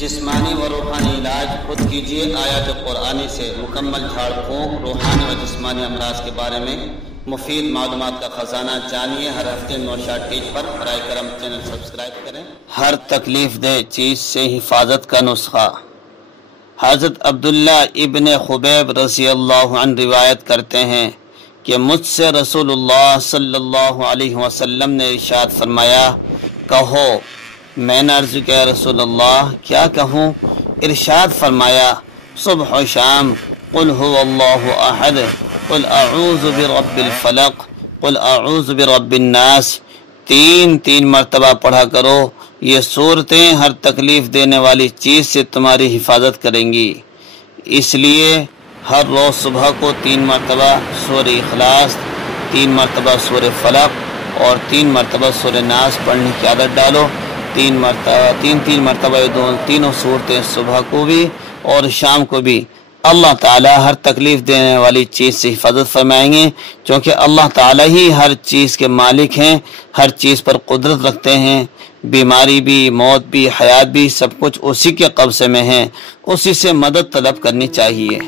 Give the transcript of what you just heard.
جسمانی و روحانی علاج خود کیجیے آیات قرآنی سے مکمل جھاڑ پھونک روحانی و جسمانی امراض کے بارے میں مفید معلومات کا خزانہ جانیے ہر ہفتے نوشاد ٹیچ پر برائے کرم چینل سبسکرائب کریں۔ ہر تکلیف دہ چیز سے حفاظت کا نسخہ۔ حضرت عبداللہ ابن خبیب رضی اللہ عنہ روایت کرتے ہیں کہ مجھ سے رسول اللہ صلی اللہ علیہ وسلم نے ارشاد فرمایا، کہو۔ میں نے عرض کیا رسول اللہ کیا کہوں؟ ارشاد فرمایا، صبح و شام قل هو اللہ احد، قل اعوذ برب الفلق، قل اعوذ برب الناس، تین مرتبہ پڑھا کرو۔ یہ صورتیں ہر تکلیف دینے والی چیز سے تمہاری حفاظت کریں گی۔ اس لیے ہر روز صبح کو 3 مرتبہ سورہ اخلاص، 3 مرتبہ سورہ فلق اور 3 مرتبہ سورہ ناس پڑھنے کی عادت ڈالو۔ 3 مرتبہ تینوں صورتیں صبح کو بھی اور شام کو بھی۔ اللہ تعالی ہر تکلیف دینے والی چیز سے حفاظت فرمائیں گے، کیونکہ اللہ تعالی ہی ہر چیز کے مالک ہیں، ہر چیز پر قدرت رکھتے ہیں۔ بیماری بھی، موت بھی، حیات بھی، سب کچھ اسی کے قبضے میں ہے، اسی سے مدد طلب کرنی چاہیے۔